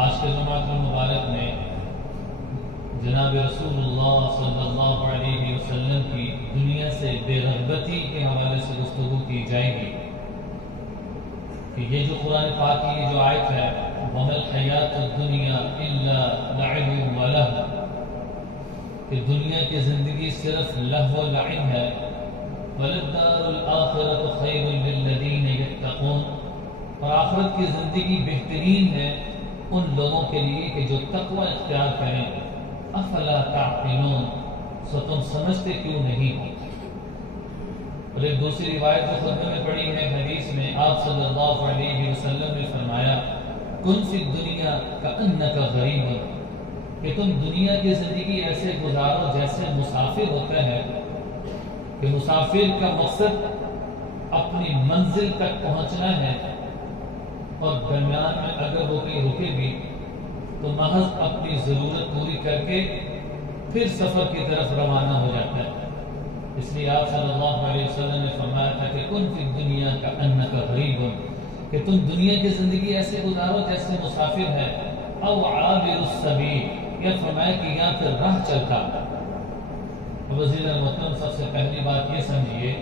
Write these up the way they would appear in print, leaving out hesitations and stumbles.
آج کے جمعۃ المبارک میں جناب رسول اللہ صلی اللہ علیہ وسلم کی دنیا سے بے رغبتی کے حوالے سے گفتگو کی جائے گی کہ یہ جو قرآن پاک کی یہ جو آیت ہے وَمَا الْحَيَاةُ الدُّنْيَا إِلَّا لَعِبٌ وَلَهْوٌ کہ دنیا کی زندگی صرف لہو و لعب ہے وَلَلدَّارُ الْآخِرَةُ خَيْرٌ لِلَّذِينَ يَتَّقُونَ اور آخرت کی زندگی بہترین ہے ان لوگوں کے لیے کہ جو تقوی اختیار کریں افلا تعقلون سو تم سمجھتے کیوں نہیں ہو۔ اور ایک دوسری روایت جو خطبے میں پڑھی ہے حدیث میں آپ صلی اللہ علیہ وسلم نے فرمایا کن فی الدنیا کأنک غریب کہ تم دنیا کی زندگی ایسے گزارو جیسے مسافر ہوتا ہے کہ مسافر کا مقصد اپنی منزل تک پہنچنا ہے اور درمیان میں اگر وہ کہیں رکے بھی تو محض اپنی ضرورت پوری کر کے پھر سفر کی طرف روانہ ہو جاتا ہے۔ اس لیے آپ صلی اللہ علیہ وسلم نے فرمایا تھا کہ کن فی الدنیا کأنک غریب کہ تم دنیا کی زندگی ایسے گزارو جیسے مسافر ہے او عابر السبیل یا فرمایا کہ یہاں پھر راہ چلتا۔ وزیر محترم سب سے پہلی بات یہ سمجھیے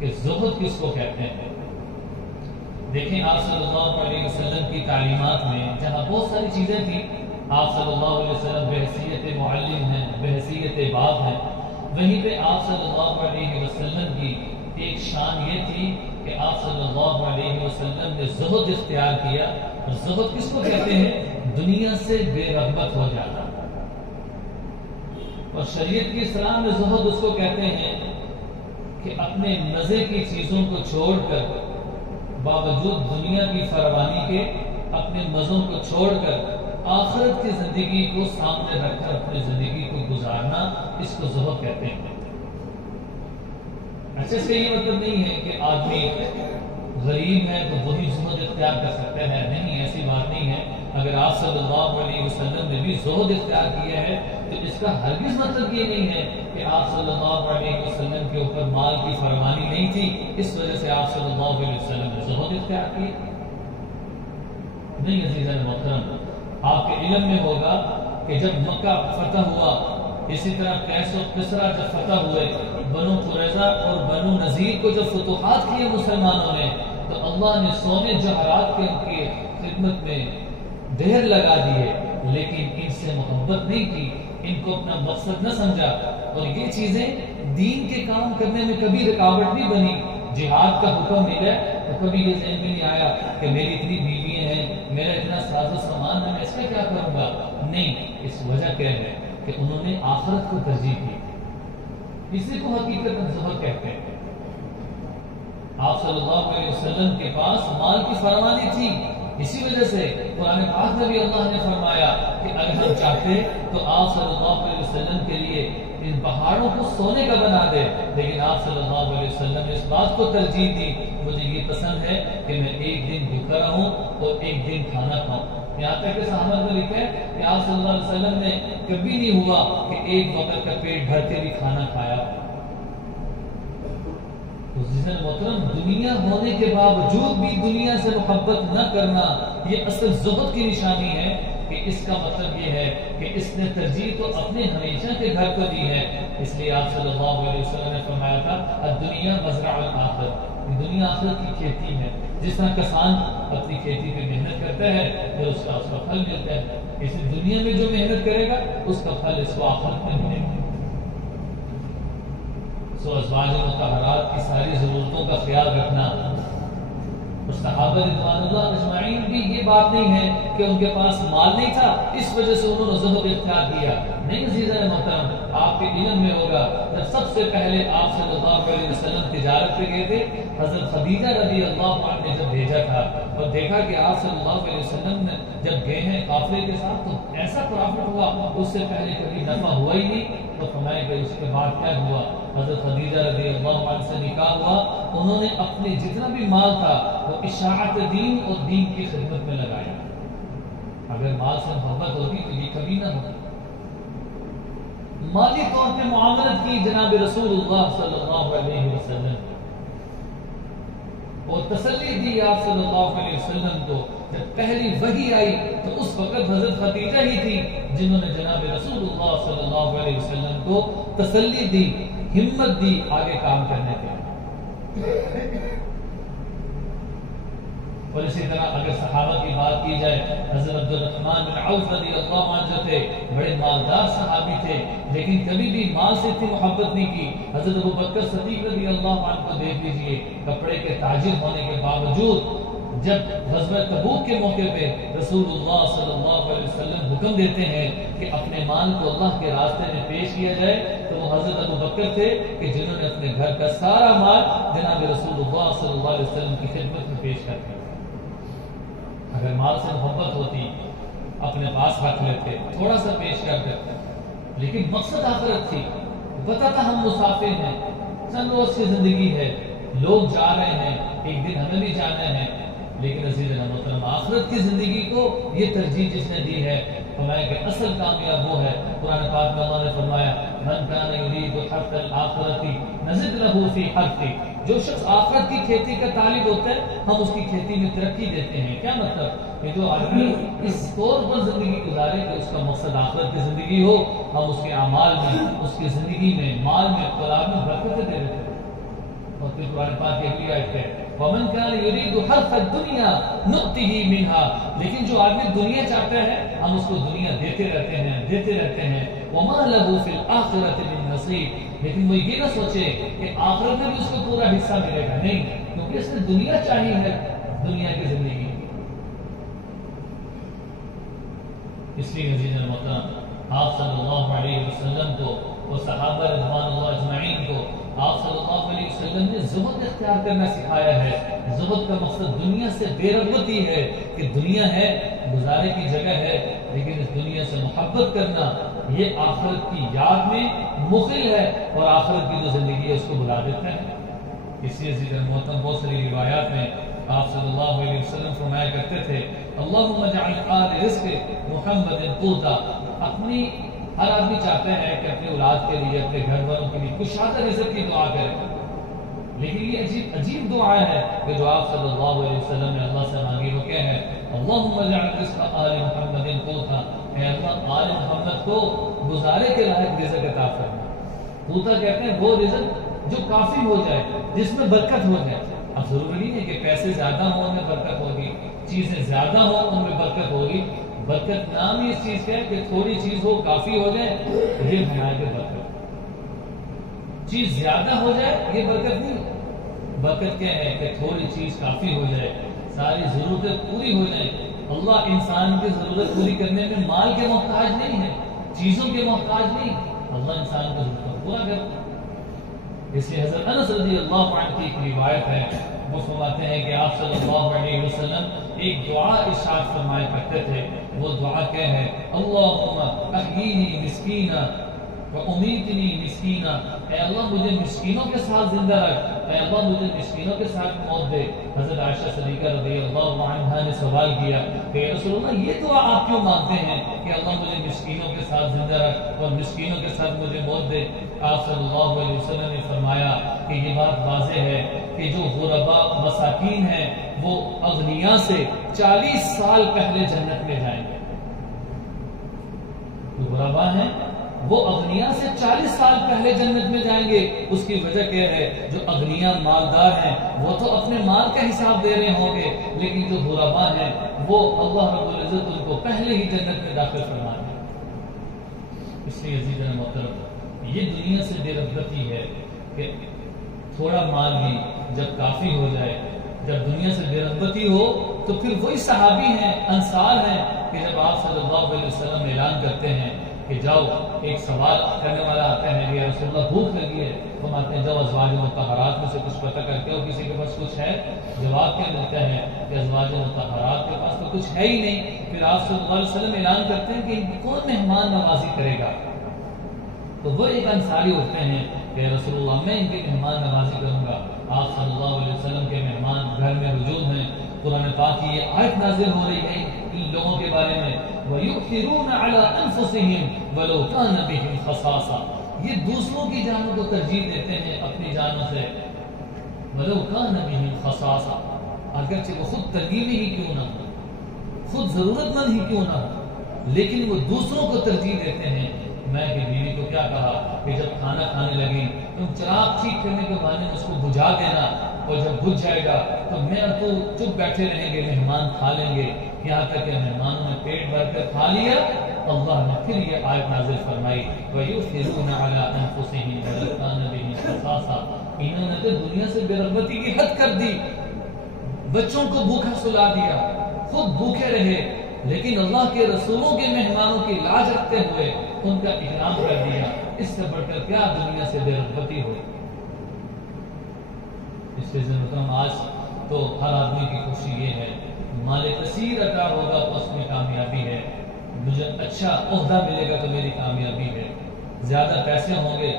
کہ زہد کس کو کہتے ہیں۔ دیکھیں آپ صلی اللہ علیہ وسلم کی تعلیمات میں جہاں بہت ساری چیزیں تھیں آپ صلی اللہ علیہ وسلم بحیثیت معلم ہیں بحیثیت باپ ہیں، وہیں پہ آپ صلی اللہ علیہ وسلم کی ایک شان یہ تھی کہ آپ صلی اللہ علیہ وسلم نے زہد اختیار کیا۔ اور زہد کس کو کہتے ہیں؟ دنیا سے بے رغبت ہو جانا۔ اور شریعت کی اصطلاح میں زہد اس کو کہتے ہیں کہ اپنے مزے کی چیزوں کو چھوڑ کر باوجود دنیا کی فراوانی کے اپنے مزوں کو چھوڑ کر آخرت کی زندگی کو سامنے رکھ کر اپنی زندگی کو گزارنا، اس کو زہد کہتے ہیں۔ اچھا اس کا یہ مطلب نہیں ہے کہ آدمی غریب ہے تو وہی زہد اختیار کر سکتا ہے، نہیں ایسی بات نہیں ہے۔ اگر آپ صلی اللہ علیہ وسلم نے بھی زہد اختیار کیا ہے تو اس کا ہرگز مطلب یہ نہیں ہے کہ آپ صلی اللہ علیہ وسلم کے اوپر مال کی فراوانی نہیں تھی اس وجہ سے آپ صلی اللہ علیہ وسلم نے زہد اختیار کیا۔ نہیں عزیزان محترم، آپ کے علم میں ہوگا کہ جب مکہ فتح ہوا، اسی طرح قیس و کسریٰ جب فتح ہوئے، بنو قریظہ اور بنو نذیر کو جب فتوحات کیے مسلمانوں نے تو اللہ نے سونے جواہرات کے ان کی خدمت میں ڈھیر لگا دیے، لیکن ان سے محبت نہیں کی، ان کو اپنا مقصد نہ سمجھا۔ اور یہ چیزیں دین کے کام کرنے میں کبھی رکاوٹ نہیں بنی۔ جہاد کا حکم ملا تو کبھی یہ ذہن میں نہیں آیا کہ میری اتنی بیویاں ہیں، میرا اتنا ساز و سامان ہے، میں اس کا کیا کروں گا؟ نہیں، اس وجہ کیا ہے کہ انہوں نے آخرت کو ترجیح دی۔ اسی کو حقیقت زہد کہتے ہیں۔ آپ صلی اللہ علیہ وسلم کے پاس مال کی فراوانی تھی، اسی وجہ سے قرآن پاک میں بھی اللہ نے فرمایا کہ اگر ہم چاہتے تو آپ صلی اللہ علیہ وسلم کے لیے ان پہاڑوں کو سونے کا بنا دے، لیکن آپ صلی اللہ علیہ وسلم نے اس بات کو ترجیح دی مجھے یہ پسند ہے کہ میں ایک دن بھوکا رہوں اور ایک دن کھانا کھاؤں۔ یہاں تک کہ صحابہ میں لکھا ہے کہ آپ صلی اللہ علیہ وسلم نے کبھی نہیں ہوا کہ ایک وقت کا پیٹ بھر کے بھی کھانا کھایا۔ محترم، دنیا ہونے کے باوجود بھی دنیا سے محبت نہ کرنا یہ اصل زہد کی نشانی ہے کہ اس کا مطلب یہ ہے کہ اس نے ترجیح تو اپنے ہمیشہ کے گھر کو دی ہے۔ اس لیے آپ صلی اللہ علیہ وسلم نے فرمایا تھا الدنیا مزرع الآخرہ، دنیا آخرت کی کھیتی ہے۔ جس طرح کسان اپنی کھیتی پہ محنت کرتا ہے پھر اس کا پھل ملتا ہے، اس دنیا میں جو محنت کرے گا اس کا پھل اس کو آخرت میں ملے گا۔ سو ازواج مطہرات کی ساری ضرورتوں کا خیال رکھنا۔ صحابہ رضوان اللہ اجمعین بھی یہ بات نہیں ہے کہ ان کے پاس مال نہیں تھا اس وجہ سے انہوں نے زہد اختیار کیا، نہیں عزیزان محترم، آپ کے علم میں ہوگا جب سب سے پہلے آپ صلی اللہ علیہ وسلم تجارت پہ گئے تھے، حضرت خدیجہ رضی اللہ عنہ نے جب بھیجا تھا اور دیکھا کہ آپ صلی اللہ علیہ وسلم نے جب گئے ہیں قافلے کے ساتھ تو ایسا پرافٹ ہوا اس سے پہلے کبھی نفع ہوا ہی نہیں، تو فرمایا کہ اس کے بعد کیا ہوا، حضرت خدیجہ رضی اللہ عنہ سے نکاح ہوا، انہوں نے اپنے جتنا بھی مال تھا وہ اشاعت دین اور دین کی خدمت میں لگایا۔ اگر مال سے محبت ہوتی تو یہ کبھی نہ ہوتی۔ مالی طور پہ معاملت کی جناب رسول اللہ صلی اللہ علیہ وسلم اور تسلی دی آپ صلی اللہ علیہ وسلم کو جب پہلی وحی آئی تو اس وقت حضرت خدیجہ ہی تھی جنہوں نے جناب رسول اللہ صلی اللہ علیہ وسلم کو تسلی دی، ہمت دی آگے کام کرنے کے۔ اور اسی طرح اگر صحابہ کی بات کی جائے، حضرت عبد الرحمن بن عوف رضی اللہ عنہ جو تھے بڑے مالدار صحابی تھے، لیکن کبھی بھی مال سے اتنی محبت نہیں کی۔ حضرت ابو بکر صدیق رضی اللہ عنہ کو دیکھ لیجئے، کپڑے کے تاجر ہونے کے باوجود جب غزوہ تبوک کے موقع پہ رسول اللہ صلی اللہ علیہ وسلم حکم دیتے ہیں کہ اپنے مال کو اللہ کے راستے میں پیش کیا جائے، تو وہ حضرت ابو بکر تھے کہ جنہوں نے اپنے گھر کا سارا مال جناب رسول اللہ صلی اللہ علیہ وسلم کی خدمت میں پیش کر دیا۔ اگر مال سے محبت ہوتی اپنے پاس رکھ لیتے، تھوڑا سا پیش کر دیتے، لیکن مقصد آخرت تھی۔ پتہ تھا ہم مسافر ہیں، چند روز کی زندگی ہے، لوگ جا رہے ہیں، ایک دن ہمیں بھی جانا ہے، لیکن عزیز محترم آخرت کی زندگی کو یہ ترجیح جس نے دی ہے، فرمایا کہ اصل کامیاب وہ ہے۔ قرآن پاک میں اللہ نے فرمایا من کان یرید حرث الآخرۃ نزد لہ فی حرثہ، جو شخص آخرت کی کھیتی کا طالب ہوتا ہے ہم اس کی کھیتی میں ترقی دیتے ہیں۔ کیا مطلب کہ جو آدمی اس طور پر زندگی گزارے کہ اس کا مقصد آخرت کی زندگی ہو، ہم اس کے اعمال میں، اس کی زندگی میں، مال میں، اقتدار میں برکتیں دے دیتے ہیں۔ اور پھر قرآن پاک یہ بھی آیت ہے وَمَنْ كَانَ يُرِيدُ حَرْثَ الدُّنْيَا نُؤْتِهِ مِنْهَا، لیکن جو آدمی دنیا چاہتا ہے ہم اس کو دنیا دیتے رہتے ہیں، دیتے رہتے ہیں۔ وَمَا لَهُ فِي الْآخِرَةِ مِن نَصِيبٍ، لیکن وہ یہ نہ سوچے کہ آخرت میں بھی اس کو پورا حصہ ملے گا، نہیں، کیونکہ اس نے دنیا چاہی ہے، دنیا کی زندگی۔ اس لیے عزیز محترم آپ صلی اللہ علیہ وسلم کو اور صحابہ رضوان اللہ اجمعین کو آپ صلی اللہ علیہ وسلم نے زہد اختیار کرنا سکھایا ہے۔ زہد کا مقصد دنیا سے بے رغبتی ہے کہ دنیا ہے، گزارے کی جگہ ہے، لیکن اس دنیا سے محبت کرنا یہ آخرت کی یاد میں مخل ہے اور آخرت کی جو زندگی ہے اس کو بلا دیتا ہے۔ اس لیے عزیز محترم بہت ساری روایات میں آپ صلی اللہ علیہ وسلم فرمایا کرتے تھے اللہم اجعل آل رزق محمد قوتا، اپنی ہر آدمی چاہتا ہے کہ اپنے اولاد کے لیے، اپنے گھر والوں کے لیے کشادہ رزق کی دعا کرے، لیکن یہ عجیب دعا ہے کہ جو آپ صلی اللہ علیہ وسلم نے اللہ سے مانگی، وہ کیا ہے اللہم اجعل رزق آل محمد قوتا، اے اللہ آل محمد کو گزارے کے لائق رزق عطا فرما۔ قوتا کہتے ہیں وہ رزق جو کافی ہو جائے، جس میں برکت ہو جائے۔ اب ضروری نہیں ہے کہ پیسے زیادہ ہوں ان میں برکت ہوگی، چیزیں زیادہ ہوں ان میں برکت ہوگی۔ برکت نام ہی اس چیز کا ہے کہ تھوڑی چیز ہو، کافی ہو جائے، یہ بنائے کہ برکت۔ چیز زیادہ ہو جائے یہ برکت نہیں، برکت کیا ہے کہ تھوڑی چیز کافی ہو جائے، ساری ضرورتیں پوری ہو جائیں۔ اللہ انسان کی ضرورت پوری کرنے میں مال کے محتاج نہیں ہے، چیزوں کے محتاج نہیں، اللہ انسان کی ضرورت پورا کرتا ہے۔ اس لیے حضرت انس رضی اللہ عنہ کی ایک روایت ہے، وہ فرماتے ہیں کہ آپ صلی اللہ علیہ وسلم ایک دعا ارشاد فرمایا کرتے تھے، وہ دعا کیا ہے اللہم احیینی مسکینا وَأُمِيتِنِي مِسْكِينًا، اے اللہ مجھے مسکینوں کے ساتھ زندہ رکھ، اے اللہ مجھے مسکینوں کے ساتھ موت دے۔ حضرت عائشہ صدیقہ رضی اللہ عنہا نے سوال کیا کہ رسول اللہ یہ دعا آپ کیوں مانتے ہیں کہ اللہ مجھے مسکینوں کے ساتھ زندہ رکھ اور مسکینوں کے ساتھ مجھے موت دے؟ آپ صلی اللہ علیہ وسلم نے فرمایا کہ یہ بات واضح ہے کہ جو غرباء مساکین ہیں وہ اغنیاء سے 40 سال پہلے جنت میں جائیں گے۔ جو غرباء ہیں وہ اغنیاء سے 40 سال پہلے جنت میں جائیں گے۔ اس کی وجہ کیا ہے؟ جو اغنیاء مالدار ہیں وہ تو اپنے مال کا حساب دے رہے ہوں گے، لیکن جو غرباء ہیں وہ اللہ رب العزت ان کو پہلے ہی جنت میں داخل فرما دیں۔ اس لیے عزیز محترم یہ دنیا سے بے رغبتی ہے کہ تھوڑا مال بھی جب کافی ہو جائے، جب دنیا سے بے رغبتی ہو تو پھر وہی صحابی ہیں، انصار ہیں کہ جب آپ صلی اللہ علیہ وسلم اعلان کرتے ہیں کہ جاؤ، ایک سوال کرنے والا آتا ہے کہ رسول اللہ بھوک لگی ہے، ہم آتے ہیں جاؤ ازواج مطہرات میں سے کچھ پتہ کرتے ہو کسی کے پاس کچھ ہے؟ جواب کیا ملتا ہے کہ ازواج مطہرات کے پاس تو کچھ ہے ہی نہیں۔ پھر آپ صلی اللہ علیہ وسلم اعلان کرتے ہیں کہ کون مہمان نوازی کرے گا؟ تو وہ ایک انصاری ہوتے ہیں کہ رسول اللہ میں ان کی مہمان نوازی کروں گا۔ آپ صلی اللہ علیہ وسلم کے مہمان گھر میں موجود ہیں، قرآن پاک کی یہ آیت نازل ہو رہی ہے ان لوگوں کے بارے میں وَيُؤْثِرُونَ عَلَىٰ أَنفُسِهِمْ وَلَوْ كَانَ بِهِمْ خَصَاصَةٌ، یہ دوسروں کی جانوں کو ترجیح دیتے ہیں اپنی جانوں سے، وَلَوْ كَانَ بِهِمْ خَصَاصَةٌ، اگرچہ وہ خود تنگی ہی کیوں نہ ہو۔ خود ضرورت مند ہی کیوں نہ ہو، لیکن وہ دوسروں کو ترجیح دیتے ہیں۔ میں کہ بیوی کو کیا کہا کہ جب کھانا کھانے لگی تم چراغ ٹھیک کرنے کے بعد اس کو بجھا دینا، اور جب بجھ جائے گا تو میں اور تو چپ بیٹھے رہیں گے، مہمان کھا لیں گے، یہاں تک کہ مہمانوں نے پیٹ بھر کر کھا لیا۔ اللہ نے پھر یہ آیت نازل فرمائی وَيُؤْثِرُونَ عَلَىٰ أَنفُسِهِمْ وَلَوْ كَانَ بِهِمْ خَصَاصَةٌ، انہوں نے تو دنیا سے بے رغبتی کی حد کر دی، بچوں کو بھوکا سلا دیا، خود بھوکے رہے، لیکن اللہ کے رسولوں کے مہمانوں کی لاج رکھتے ہوئے ان کا اکرام کر دیا۔ اس سے بڑھ کر کیا دنیا سے بے رغبتی ہوئی؟ اس لیے آج تو ہر آدمی کی خوشی یہ ہے مال کثیر عطا ہوگا تو اس میں کامیابی ہے، مجھے اچھا عہدہ ملے گا تو میری کامیابی ہے، زیادہ پیسے ہوں گے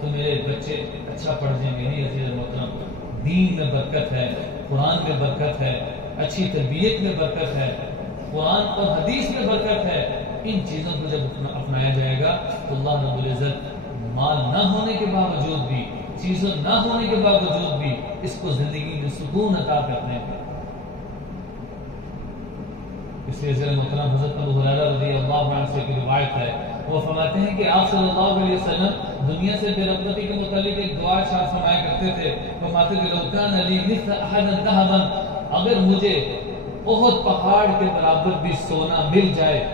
تو میرے بچے اچھا پڑھ جائیں گے۔ نہیں عزیز محترم، دین میں برکت ہے، قرآن میں برکت ہے، اچھی تربیت میں برکت ہے، قرآن اور حدیث میں برکت ہے۔ ان چیزوں کو جب اپنایا جائے گا تو اللہ رب العزت مال نہ ہونے کے باوجود بھی، چیزوں نہ ہونے کے باوجود بھی اس کو زندگی میں سکون عطا کرنے ہیں۔ اس لیے عزیز محترم حضرت ابو ہریرہ رضی اللہ عنہ سے کی روایت ہے، وہ فرماتے ہیں کہ آپ صلی اللہ علیہ وسلم دنیا سے بے رغبتی کے متعلق ایک دعا ارشاد فرمایا کرتے تھے، فرماتے تھے لو کان لی مثل احد ذهبا، اگر مجھے احد پہاڑ کے برابر بھی سونا مل جائے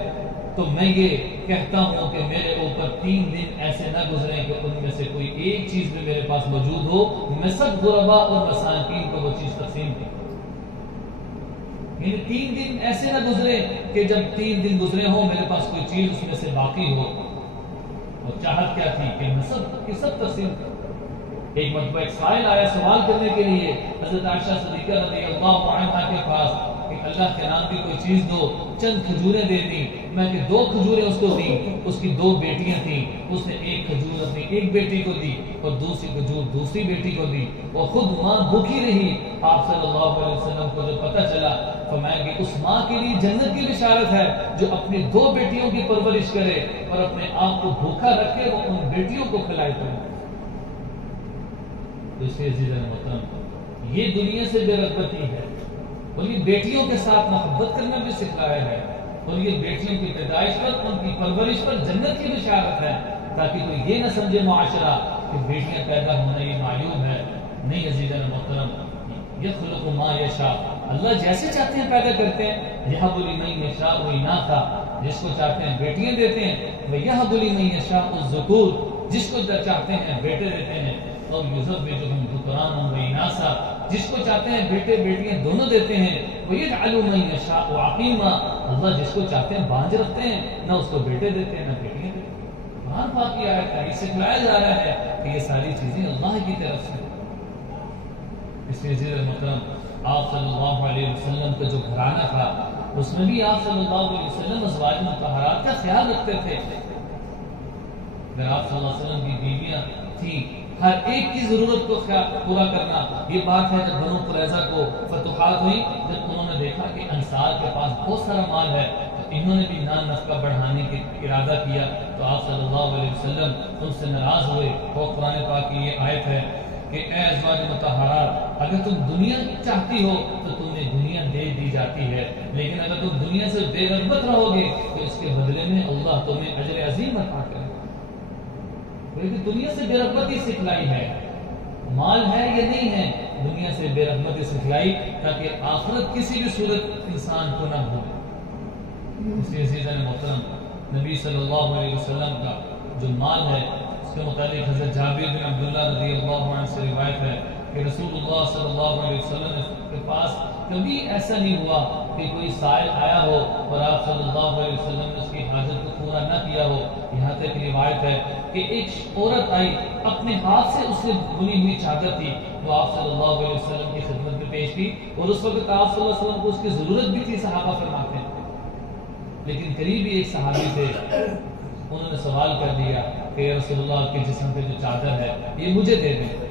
تو میں یہ کہتا ہوں کہ میرے اوپر 3 دن ایسے نہ گزریں کہ ان میں سے کوئی ایک چیز بھی میرے پاس موجود ہو، میں سب غرباء اور مساکین کو وہ چیز تقسیم کروں۔ یعنی 3 دن ایسے نہ گزرے کہ جب 3 دن گزرے ہوں میرے پاس کوئی چیز اس میں سے باقی ہو۔ اور چاہت کیا تھی کہ میں سب کی سب تقسیم کروں۔ ایک مرتبہ ایک سائل آیا سوال کرنے کے لیے حضرت عائشہ صدیقہ رضی اللہ عنہا کے پاس کہ اللہ کے نام کی کوئی چیز دو، چند کھجوریں دے دی۔ میں کہ 2 کھجوریں اس کو دی، اس کی 2 بیٹیاں تھیں، اس نے 1 کھجور اپنی ایک بیٹی کو دی اور دوسری کھجور دوسری بیٹی کو دی، اور خود ماں بھوکی رہی۔ آپ صلی اللہ علیہ وسلم کو جو پتہ چلا فرمایا کہ اس ماں کے لیے جنت کی بشارت ہے جو اپنی 2 بیٹیوں کی پرورش کرے اور اپنے آپ کو بھوکا رکھے، وہ ان بیٹیوں کو کھلائے کرے۔ تو اس لیے عزیز محترم یہ دنیا سے بے رغبتی ہے، اور یہ بیٹیوں کے ساتھ محبت کرنا بھی سکھلایا ہے، اور یہ بیٹیوں کی پیدائش پر ان کی پرورش پر جنت کی بشارت ہے، تاکہ کوئی یہ نہ سمجھے معاشرہ کہ بیٹیاں پیدا ہونا یہ معیوب ہے۔ نہیں عزیز محترم، یخلق ما یشاء، اللہ جیسے چاہتے ہیں پیدا کرتے ہیں۔ یہب لمن یشاء اناثا، جس کو چاہتے ہیں بیٹیاں دیتے ہیں، ویہب لمن یشاء الذکور، جس کو چاہتے ہیں بیٹے دیتے ہیں، اور یزوجہم ذکرانا واناثا، جس کو چاہتے ہیں بیٹے بیٹیاں دونوں دیتے ہیں۔ وَيَجْعَلُ مَن يَشَاءُ عَقِيمًا، اللہ جس کو چاہتے ہیں بانجھ رکھتے ہیں، نہ اس کو بیٹے دیتے ہیں نہ بیٹیاں دیتے ہیں۔ قرآن پاک کی آیت ہے، اس سے سکھلایا جا رہا ہے کہ یہ ساری چیزیں اللہ کی طرف سے۔ اس لیے عزیز محترم آپ صلی اللہ علیہ وسلم کا جو گھرانہ تھا اس میں بھی آپ صلی اللہ علیہ وسلم ازواج مطہرات کا خیال رکھتے تھے۔ اگر آپ صلی اللہ علیہ وسلم کی بیویاں تھیں، ہر ایک کی ضرورت کو پورا کرنا۔ یہ بات ہے جب بنو قریظہ کو فتوحات ہوئی، جب انہوں نے دیکھا کہ انصار کے پاس بہت سارا مال ہے تو انہوں نے بھی نان نفقہ بڑھانے کی ارادہ کیا، تو آپ صلی اللہ علیہ وسلم ان سے ناراض ہوئے، اور قرآن پاک کی یہ آیت ہے کہ اے ازواج مطہرات، اگر تم دنیا چاہتی ہو تو تمہیں دنیا دے دی جاتی ہے، لیکن اگر تم دنیا سے بے رغبت رہو گے تو اس کے بدلے میں اللہ تمہیں اجر عظیم عطا کرے۔ لیکن دنیا سے بے رغبتی سکھلائی ہے، مال ہے یا نہیں ہے، دنیا سے بے رغبتی سکھلائی تاکہ آخرت کسی بھی صورت انسان کو نہ بھولے۔ اس لیے عزیزان محترم نبی صلی اللہ علیہ وسلم کا جو مال ہے اس کے متعلق حضرت جابر بن عبداللہ رضی اللہ عنہ سے روایت ہے کہ رسول اللہ صلی اللہ علیہ وسلم کے پاس کبھی ایسا نہیں ہوا کہ کوئی سائل آیا ہو اور آپ صلی اللہ علیہ وسلم نے اس کی حاجت کو پورا نہ کیا ہو۔ یہاں تک روایت ہے کہ ایک عورت آئی، اپنے ہاتھ سے اس نے بنی ہوئی چادر تھی، وہ آپ صلی اللہ علیہ وسلم کی خدمت میں پیش کی، اور اس وقت آپ صلی اللہ علیہ وسلم کو اس کی ضرورت بھی تھی، صحابہ فرماتے ہیں، لیکن قریبی ایک صحابی تھے، انہوں نے سوال کر دیا کہ یا رسول اللہ کے جسم پہ جو چادر ہے یہ مجھے دے دیں۔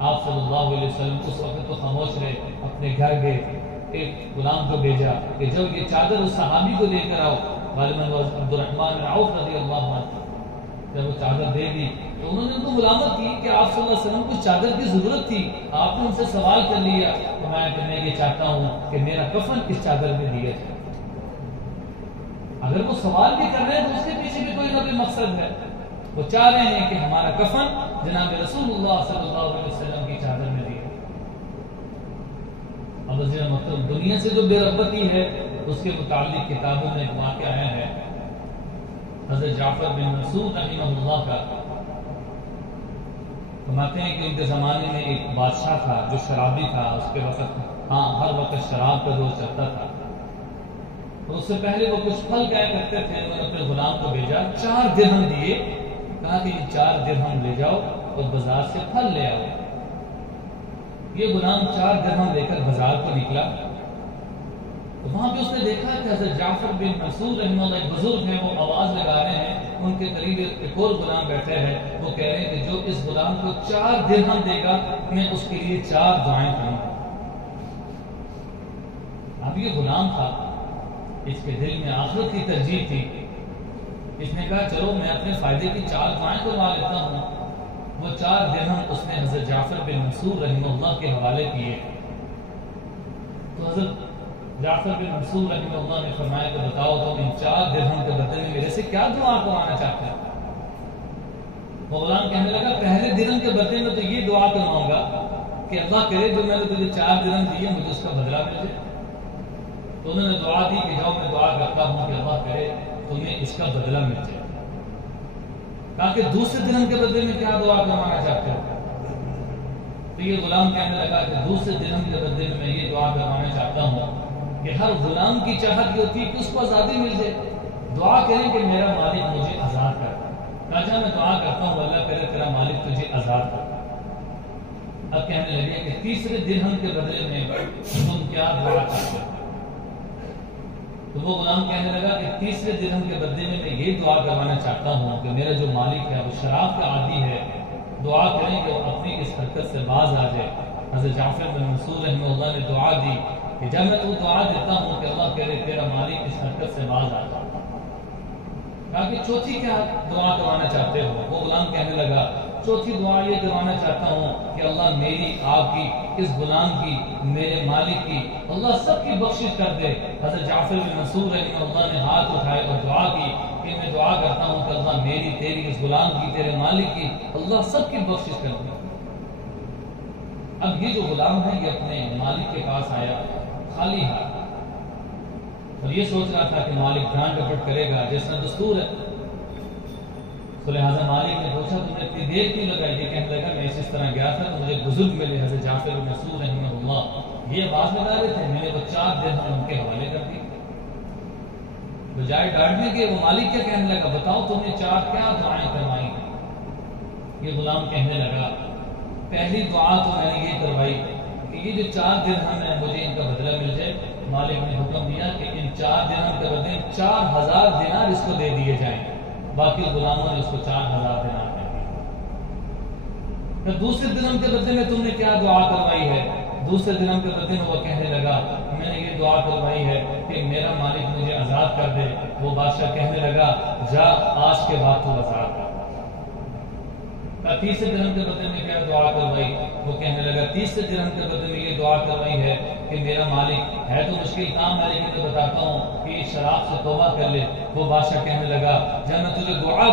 آپ صلی اللہ علیہ وسلم اس وقت تو خاموش رہے، اپنے گھر گئے، ایک غلام کو بھیجا کہ جب یہ چادر اس صحابی کو دے کر آؤ، غالباً عبد الرحمن بن عوف رضی اللہ عنہ، جب وہ چادر دے دی تو انہوں نے ان کو ملامت کی کہ آپ صلی اللہ علیہ وسلم کو چادر کی ضرورت تھی، آپ نے ان سے سوال کر لیا، فرمایا کہ میں یہ چاہتا ہوں کہ میرا کفن اس چادر میں دیا جائے۔ اگر وہ سوال بھی کر رہے ہیں تو اس کے پیچھے بھی کوئی نہ کوئی مقصد ہے، وہ چاہ رہے ہیں کہ ہمارا کفن جناب رسول اللہ صلی اللہ علیہ وسلم کی چادر میں دیا۔ اب مطلب دنیا سے جو بے رغبتی ہے اس کے متعلق کتابوں میں ایک واقعہ آیا ہے حضرت جعفر بن منصور رحمہ اللہ کا۔ فرماتے ہیں کہ ان کے زمانے میں ایک بادشاہ تھا جو شرابی تھا، اس کے وقت ہر وقت شراب کا دور چلتا تھا، تو اس سے پہلے وہ کچھ پھل کیا کرتے تھے، انہوں نے اپنے غلام کو بھیجا، 4 درہم دیے، کہا کہ یہ 4 درہم لے جاؤ اور بازار سے پھل لے آؤ۔ یہ غلام 4 درہم لے کر بازار کو نکلا، تو وہاں پہ اس نے دیکھا کہ حضرت جعفر بن منصور رحمہ اللہ ایک بزرگ ہیں، وہ آواز لگا رہے ہیں، ان کے قریب ایک اور غلام بیٹھے ہیں، وہ کہہ رہے ہیں کہ جو اس غلام کو 4 درہم دے گا میں اس کے لیے 4 دعائیں کروں گا۔ اب یہ غلام تھا، اس کے دل میں آخرت کی ترجیح تھی، اس نے کہا چلو میں اپنے فائدے کی 4 دعائیں کروا لیتا ہوں۔ وہ 4 درہم اس نے حضرت جعفر بن منصور رحمہ اللہ کے حوالے کیے، تو حضرت جعفر بن منصور رحمہ اللہ نے فرمایا کہ بتاؤ تم ان 4 درہم کے بدلے میں میرے سے کیا دعا کروانا چاہتے ہیں؟ وہ غلام کہنے لگا پہلے درہم کے بدلے میں تو یہ دعا کرواؤں گا کہ اللہ کرے جو میں نے تجھے 4 درہم دیے مجھے اس کا بدلہ مل جائے۔ تو انہوں نے دعا دی کہ جاؤ میں دعا کرتا ہوں کہ اللہ کرے تمہیں اس کا بدلہ مل جائے۔ کہا کہ دوسرے درہم کے بدلے میں کیا دعا کروانا چاہتے ہو؟ تو یہ غلام کہنے لگا کہ دوسرے درہم کے بدلے میں میں یہ دعا کروانا چاہتا ہوں کہ ہر غلام کی چاہت یہ ہوتی ہے کہ اس کو آزادی مل جائے، دعا کریں کہ میرا مالک مجھے آزاد کر۔ کہا میں دعا کرتا ہوں اللہ کرے تیرا مالک تجھے آزاد کر۔ اب کہنے لگے کہ تیسرے درہم کے بدلے میں تم کیا دعا کرتے ہو؟ تو وہ غلام کہنے لگا کہ تیسرے درہم کے بدلے میں میں یہ دعا کروانا چاہتا ہوں کہ میرا جو مالک ہے وہ شراب کا عادی ہے، دعا کریں کہ وہ اپنی اس حرکت سے باز آ جائے۔ حضرت جعفر بن منصور رحمہ اللہ نے دعا دی کہ جب میں تو دعا دیتا ہوں کہ اللہ کرے تیرا مالک اس حرکت سے باز آ جائے۔ کہا کہ چوتھی کیا دعا کروانا چاہتے ہو؟ وہ غلام کہنے لگا چوتھی دعا یہ کروانا چاہتا ہوں کہ اللہ میری، آپ کی، اس غلام کی، میرے مالک کی، اللہ سب کی بخشش کر دے۔ حضرت جعفر بن منصور رحمہ اللہ نے ہاتھ اٹھائے اور دعا کی کہ میں دعا کرتا ہوں کہ اللہ میری، تیری، اس غلام کی، تیرے مالک کی، اللہ سب کی بخشش کر دے۔ اب یہ جو غلام ہے یہ اپنے مالک کے پاس آیا خالی ہاتھ، اور یہ سوچ رہا تھا کہ مالک ڈانٹ ڈپٹ کرے گا جیسا دستور ہے۔ تو لہٰذا مالک نے پوچھا تم نے اتنی دیر کیوں لگائی؟ یہ کہنے لگا میں اس طرح گیا تھا تو مجھے بزرگ ملے حضرت جعفر بن منصور رحمہ اللہ، یہ آواز لگا رہے تھے، میں نے وہ 4 درہم ان کے حوالے کر دی۔ بجائے ڈانٹنے کے وہ مالک کیا کہنے لگا بتاؤ تم نے 4 کیا دعائیں کروائی؟ یہ غلام کہنے لگا پہلی دعا تو میں نے یہ کروائی کہ یہ جو 4 درہم ہے مجھے ان کا بدلہ مل جائے۔ مالک نے حکم دیا کہ ان 4 درہم کے بدلے 4000 دینار اس کو دے دیے جائیں۔ باقی غلاموں نے اس کو 4000 دینار دے دیے۔ پھر دوسرے درہم کے بدلے میں تم نے کیا دعا کروائی ہے؟ دوسرے درہم کے بدلے میں وہ کہنے لگا میں نے یہ دعا کروائی ہے کہ میرا مالک مجھے آزاد کر دے۔ وہ بادشاہ کہنے لگا جا آج کے بعد تو آزاد کر۔ تیسرے درہم کے بدلے میں کیا دعا کروائی؟ وہ کہنے لگا تیسرے درہم کے بدلے میں یہ دعا کروائی ہے کہ میرا مالک ہے تو مشکل کام ہے لیکن میں بتاتا ہوں کہ شراب سے توبہ کر لے۔ وہ بادشاہ کہنے لگا جب میں تجھے گواہ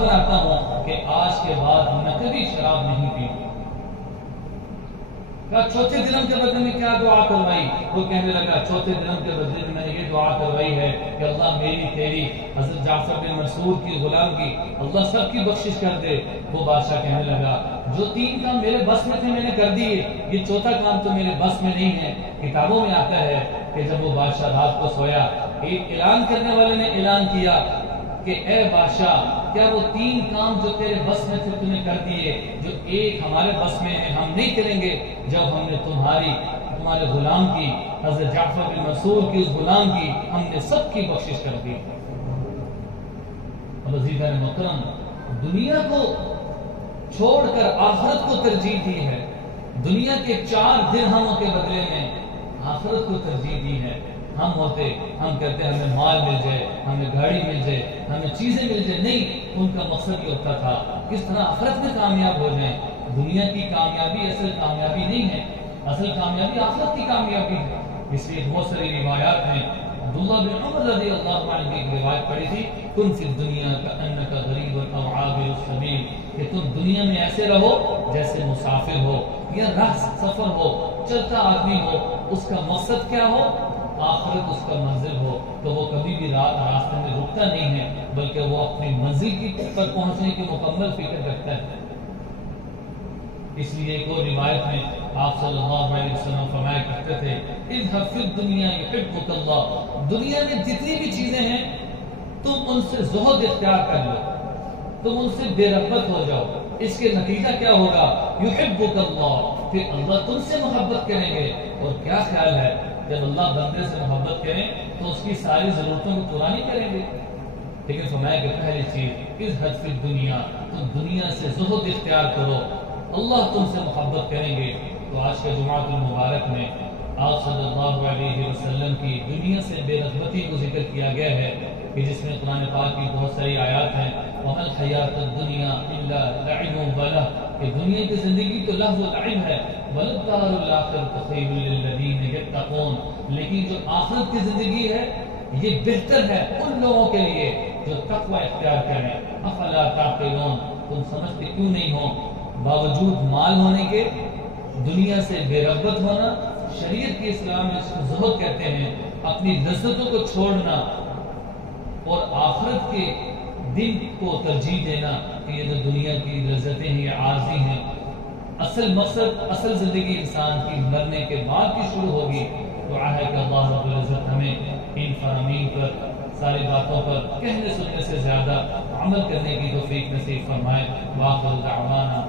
بناتا ہوں کہ آج کے بعد میں کبھی شراب نہیں پیوں۔ چوتھے درہم کے بدلے میں کیا دعا کروائی؟ وہ کہنے لگا چوتھے درہم کے بدلے میں نے یہ دعا کروائی ہے کہ اللہ میری، تیری، حضرت جعفر بن منصور کی، غلام کی، اللہ سب کی بخشش کر دے۔ وہ بادشاہ کہنے لگا جو 3 کام میرے بس میں تھے میں نے کر دیے، یہ چوتھا کام تو میرے بس میں نہیں ہے۔ کتابوں میں آتا ہے کہ جب وہ بادشاہ رات کو سویا ایک اعلان کرنے والے نے اعلان کیا کہ اے بادشاہ کیا وہ 3 کام جو تیرے بس میں تھے تم نے کر دیے، جو ایک ہمارے بس میں ہے ہم نہیں کریں گے، جب ہم نے تمہارے غلام کی، حضرت جعفر بن منصور کی، اس غلام کی ہم نے سب کی بخشش کر دی۔ عزیزان محترم، دنیا کو چھوڑ کر آخرت کو ترجیح دی ہے، دنیا کے 4 درہموں کے بدلے میں آخرت کو ترجیح دی ہے۔ ہم ہوتے ہم کہتے ہمیں مال مل جائے، ہمیں گاڑی مل جائے، ہمیں چیزیں مل جائے، نہیں، ان کا مقصد یہ ہوتا تھا کس طرح آخرت میں کامیاب ہو جائیں۔ دنیا کی کامیابی اصل کامیابی نہیں ہے، اصل کامیابی آخرت کی کامیابی ہے۔ اس لیے بہت ساری روایات میں عبداللہ بن عمر رضی اللہ عنہ کی ایک روایت پڑھی تھی، کن فی الدنیا کأنک غریب او عابر السبیل، کہ تم دنیا میں ایسے رہو جیسے مسافر ہو یا راہ سفر ہو، چلتا آدمی ہو، اس کا مقصد کیا ہو، آخرت اس کا منزل ہو، تو وہ کبھی بھی راستے میں رکتا نہیں ہے، بلکہ وہ اپنی منزل کی پر پہنچنے کی مکمل فکر رکھتا ہے۔ اس لیے ایک اور روایت میں آپ صلی اللہ علیہ وسلم فرمایا کرتے تھے، اذهب فی الدنیا یحبک اللہ، دنیا میں جتنی بھی چیزیں ہیں تم ان سے زہد اختیار کر لو، تم ان سے بے رغبت ہو جاؤ، اس کے نتیجہ کیا ہوگا، یحبک اللہ، پھر اللہ تم سے محبت کریں گے۔ اور کیا خیال ہے، جب اللہ بندے سے محبت کریں تو اس کی ساری ضرورتوں کو پورا نہیں کریں گے، لیکن فرمایا کہ پہلی چیز اذهب فی الدنیا، تم دنیا سے زہد اختیار کرو، اللہ تم سے محبت کریں گے۔ تو آج کے جمعۃ المبارک میں آپ صلی اللہ علیہ وسلم کی دنیا سے بے رغبتی کو ذکر کیا گیا ہے، کہ جس میں قرآن پاک کی بہت ساری آیات ہیں، وَمَا الْحَيَاةُ الدُّنْيَا إِلَّا لَعِبٌ وَلَهْوٌ، کہ دنیا کی زندگی تو لہو و لعب ہے، وَلَلدَّارُ الْآخِرَةُ خَيْرٌ لِّلَّذِينَ يَتَّقُونَ، لیکن جو آخرت کی زندگی ہے یہ بہتر ہے ان لوگوں کے لیے جو تقوی اختیار کریں۔ افلا تعقلون، تم سمجھتے کیوں نہیں ہو، باوجود مال ہونے کے دنیا سے بے رغبت ہونا، شریعت کی اسلام میں اس کو زہد کہتے ہیں، اپنی لذتوں کو چھوڑنا اور آخرت کے دن کو ترجیح دینا کہ یہ جو دنیا کی لذتیں ہیں یہ عارضی ہیں، اصل مقصد اصل زندگی انسان کی مرنے کے بعد کی شروع ہوگی۔ دعا ہے کہ اللہ رب العزت ہمیں ان فرامین پر، ساری باتوں پر کہنے سننے سے زیادہ عمل کرنے کی توفیق نصیب فرمائے۔ وآخر دعوانا